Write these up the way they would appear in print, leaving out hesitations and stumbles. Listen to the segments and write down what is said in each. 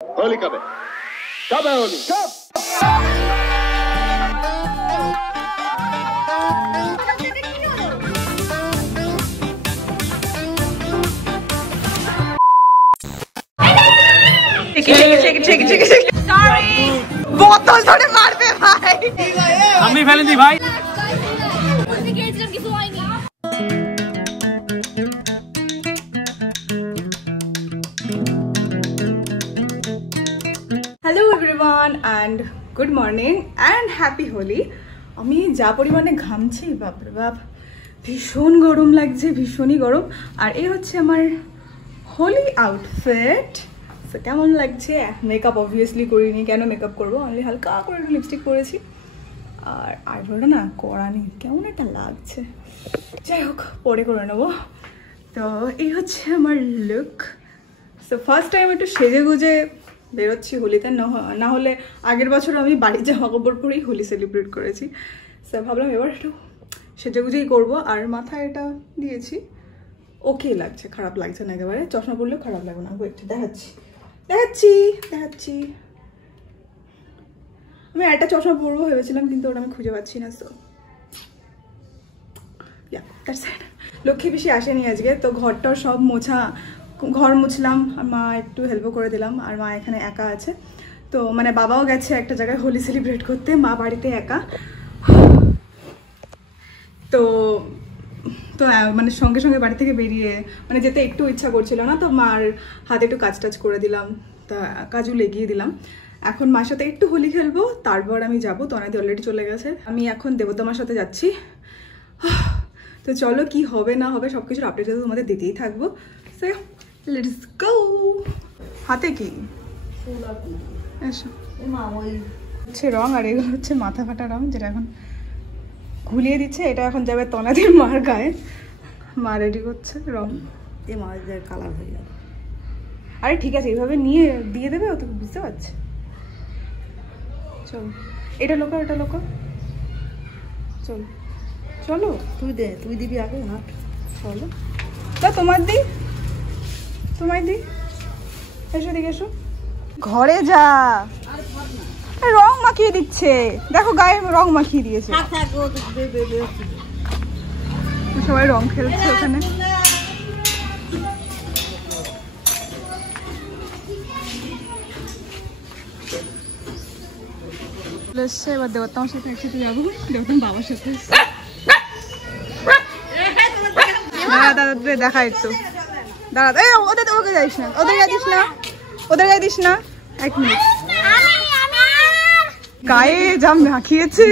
होली कब है? कब है होली? कब? बोतल थोड़े मार पे भाई हम भी फैलेंगे भाई। Hello everyone and good morning and happy Holi. আমি যা পরিমাণে ঘামছি বাপরে বাপ, ভীষণ গরম লাগছে, ভীষণই গরম। আর এই হচ্ছে আমার হোলি আউটফিট। তো কেমন লাগছে? মেকআপ অবভিয়াসলি করিনি, কেন মেকআপ করবো, অনলি হালকা করে একটু লিপস্টিক পরেছি আর আইব্রোটা না করা নেই, কেমন একটা লাগছে। যাই হোক, পরে করে নেবো। তো এই হচ্ছে আমার লুক। তো ফার্স্ট টাইম একটু সেজে গুজে বেরোচ্ছি হোলিতে, না হলে আগের বছর আমি বাড়ির জামা কাপড় পরেই হোলি সেলিব্রেট করেছি। তো ভাবলাম এবার একটু সেজে গুজেই করবো। আর মাথায় এটা দিয়েছি, ওকে লাগছে, খারাপ লাগছে না একেবারে। চশমা পরলেও খারাপ লাগবে না। ওয়েট, দেখাচ্ছি দেখাচ্ছি দেখাচ্ছি। আমি একটা চশমা পরবো ভেবেছিলাম, কিন্তু ওটা আমি খুঁজে পাচ্ছি না। তো লক্ষ্মী পিসি আসেনি আজকে, তো ঘরটাও সব মোছা, ঘর মুছলাম আর মা একটু হেল্পও করে দিলাম। আর মা এখানে একা আছে, তো মানে বাবাও গেছে একটা জায়গায় হোলি সেলিব্রেট করতে, মা বাড়িতে একা। তো তো মানে সঙ্গে সঙ্গে বাড়ি থেকে বেরিয়ে মানে যেতে একটু ইচ্ছা করছিল না, তো মার হাতে একটু কাজ টাজ করে দিলাম, তা কাজও লেগিয়ে দিলাম। এখন মার সাথে একটু হোলি খেলবো, তারপর আমি যাবো। তনাদি অলরেডি চলে গেছে, আমি এখন দেবতামার সাথে যাচ্ছি। তো চলো, কি হবে না হবে সব কিছুর আপডেট তোমাদের দিতেই থাকবো। So let's go. হাতে কি হচ্ছে রং, আর এগুলো হচ্ছে মাথা ফাটা রং, যেটা এখন ঘুলিয়ে দিচ্ছে। এটা এখন যাবে তনাদির মার গায়ে, মা রেডি করছে রং। এ মায়ের কালার হয়ে যাবে। আরে ঠিক আছে, এইভাবে নিয়ে দিয়ে দেবে, ও তো বুঝতে পারছে। চলো, এটা লোক, এটা লোক, চলো চলো। তুই দে, তুই দিবি আগে হাত। চলো, তা তোমার দি, তোমায় দি। এসো দিকে এসো, ঘরে যা। রং মাখিয়ে দিচ্ছে, দেখো গায়ে রং মাখিয়ে দিয়েছে। সবাই রং খেলছে ওখানে। এবার দেবতার সাথে একসাথে যাবো, দেবতার বাবার সাথে। দাদা দাদা দেখা একটু, দাঁড়া। এই ওদের ওকে যাইস না, ওদের গায়ে দিস না, ওদের গায়ে দিস না। এক মিনিট, গায়ে যা মাখিয়েছে।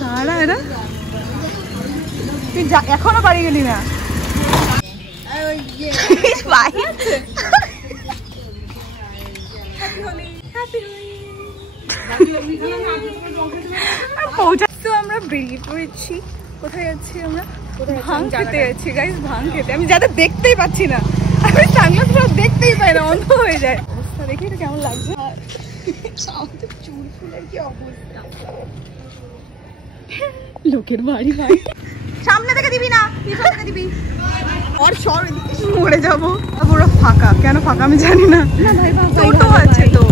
কারা এরা? তুই এখনো বাড়ি গেলি না? তো আমরা বেরিয়ে পড়েছি। কোথায় যাচ্ছি আমরা? ভাং খেতে যাচ্ছি গাইস, ভাং খেতে। আমি যাতে দেখতেই পাচ্ছি না, আমি সানগ্লাস সব দেখতেই পাই না, অন্ধ হয়ে যায়। অবস্থা দেখি এটা কেমন লাগছে। আমাদের চুল ফুলের কি অবস্থা। লোকের বাড়ি ভাই, সামনে থেকে দিবি না, পিছন থেকে দিবি। আর সর, মরে যাবো। পুরো ফাঁকা, কেন ফাঁকা আমি জানি না। টোটো আছে তো।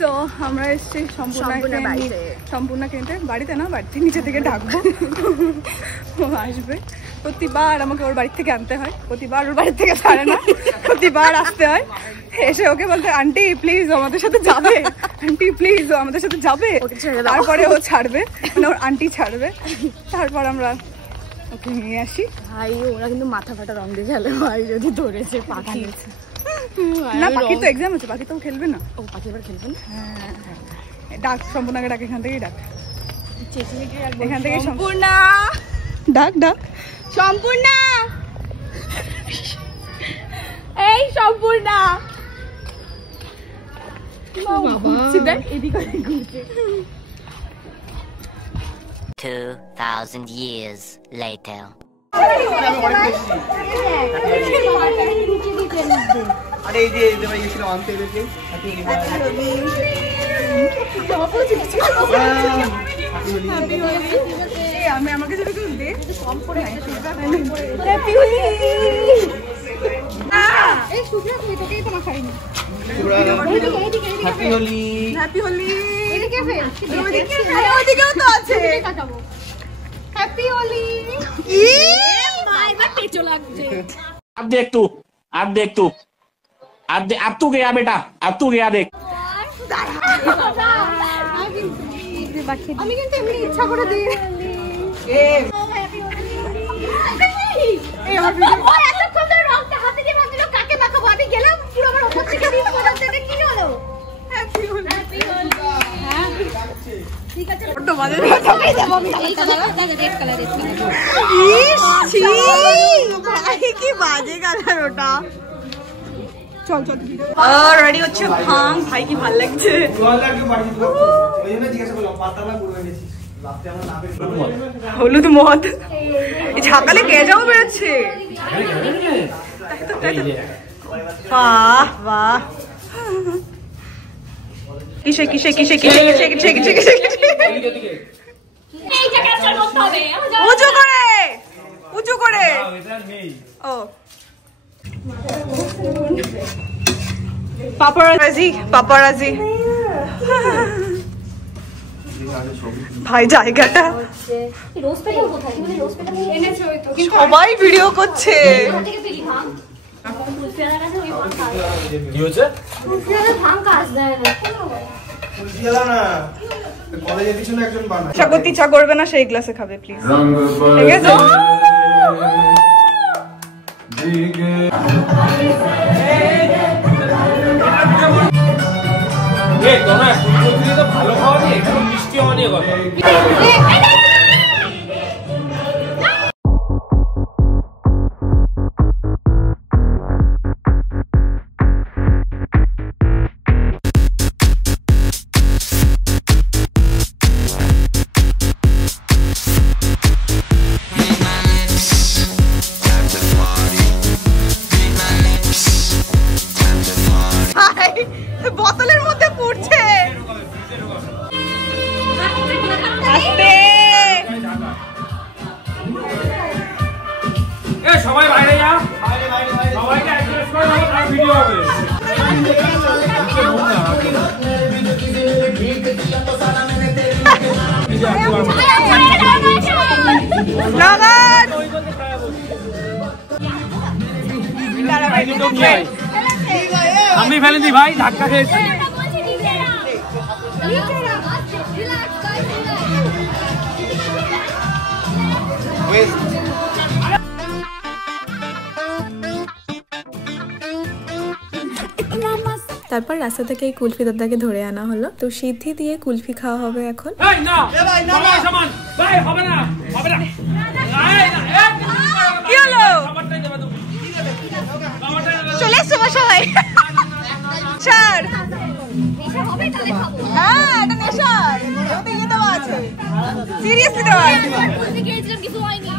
তো আমরা এসছি সম্পূর্ণ কিনতে। বাড়িতে না, বাড়িতে নিচে থেকে ডাকবো, আসবে। প্রতিবার আমাকে ওর বাড়ি থেকে আনতে হয়, প্রতিবার ওর বাড়ি থেকে ছাড়ে না, প্রতিবার আসতে হয়। এসে ওকে বলতে, আন্টি প্লিজ আমাদের সাথে যাবে, আন্টি প্লিজ আমাদের সাথে যাবে। তারপরে ও ছাড়বে, মানে ওর আন্টি ছাড়বে, তারপর আমরা ওকে নিয়ে আসি। ভাই ওরা কিন্তু মাথা ফাটা রং দিয়ে খেলে ভাই, যদি ধরেছে পাখি। না, পাখি তো এক্সাম হচ্ছে, পাখি তো খেলবে না। ও পাখি এবার খেলবে না? হ্যাঁ, ডাক সম্পূর্ণাকে ডাক, এখান থেকেই ডাক, এখান থেকে সম্পূর্ণ ডাক ডাক। সম্পূর্ণ, এই সম্পূর্ণ। বাবা দেখ এদিকে ঘুরছে। 2000 years later. আরে এই যে ভাই গেছিলাম আনতে এদেরকে। হ্যাপি হোলি। আমি আমাকে যদি কেউ দে কম করে হ্যাপি হোলি। এই শুভ্রা তুই তোকেই তো মাখাইনি। হ্যাপি হোলি। হ্যাপি হোলি। এদিকে ফেল। ওদিকেও তো আছে। কাটাবো। হ্যাপি হোলি। মা এবার পেঁচো লাগছে। अब देख तू अब तू गया बेटा, अब तू गया देख। আমি কিন্তু এমনি ইচ্ছা করে দিই। এতক্ষণ ধরে রংটা হাতে দিয়ে ভাবছিল কাকে মাখাবো, আমি গেলাম পুরো আমার উপর থেকে দিয়ে পড়াতে কি হলো। হ্যাপি হোলি। হ্যাঁ ঠিক আছে, বড় মজা সবাই দেব আমি দাদা রেড কালার ইস ছি ভাই কি বাজে কালার ওটা। চল চল রেডি হচ্ছে ভাং। ভাই কি ভালো লাগছে। হলুদ মদ ঝাঁকালে কেজাও বেরোচ্ছে। বাহ বাহ কিসে কিসে কিসে কিসে কিসে কিসে কিসে কিসে এই যে ক্যাপচার করতে হবে। উঁচু করে উঁচু করে। ও পাপারাজি পাপারাজি। ভাই জায়গাটা রোজ পেটাল কোথায়? তুমি রোজ পেটাল এনেছো ওই তো। সবাই ভিডিও করছে। থেকে পেলি ভাঙ। ফুলফিয়ার কাছে ওই ভাঙ কাজ। কি হচ্ছে? ফুলফিয়ার ভাঙ কাজ দেয় না। কলেজে পিছনে একজন বানায়। ইচ্ছা করতে ইচ্ছা করবে না সেই গ্লাসে খাবে প্লিজ। ঠিক আছে এই তোমরা ফুলকপি তো ভালো খাওয়া দিয়ে একটু মিষ্টি হওয়া নিয়ে কথা। বোতলের মধ্যে পড়ছে। আস্তে এ সবাই বাইরে যা, সবাইকে অ্যাড্রেস করে দাও, তার ভিডিও হবে। নগদ আমি ফেলে দিই ভাই, ধাক্কা খেয়েছি। তারপর রাস্তা থেকে এই কুলফি দাদাকে ধরে আনা হলো। তো সিদ্ধি দিয়ে কুলফি খাওয়া হবে এখন। এই না সবাই সমান ভাই, হবে না হবে না। কি হলো? খাবারটাই দেবে তুমি। চলে এসছো সবাই। স্যার হ্যাঁ এটা নেশার ওতে ইয়ে দেওয়া আছে, সিরিয়াসলি দেওয়া আছে। কিছু হয়নি।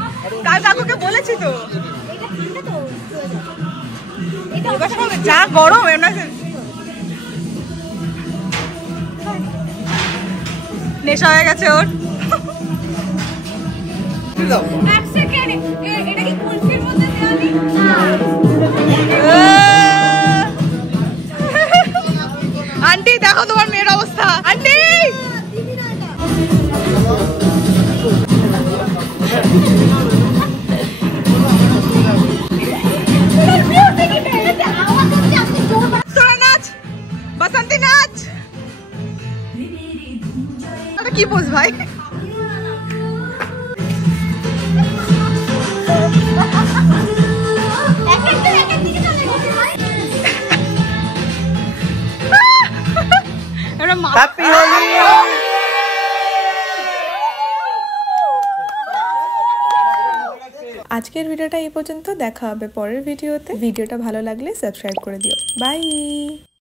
কাল কাকুকে বলেছি তো এটা ঠান্ডা তো। এবার সব যা গরম এমন নেশা হয়ে গেছে ওর। এক সেকেন্ড, এটা কি কুলফির মধ্যে দেওয়া নেই? আন্টি দেখো তোমার মেয়ের অবস্থা। আন্টি তোরা নাচ, বাসন্তী নাচ। এটা কি পোজ ভাই? হ্যাপি হোলি। আজকের ভিডিওটা এই পর্যন্ত, দেখা হবে পরের ভিডিওতে। ভিডিওটা ভালো লাগলে সাবস্ক্রাইব করে দিও। বাই।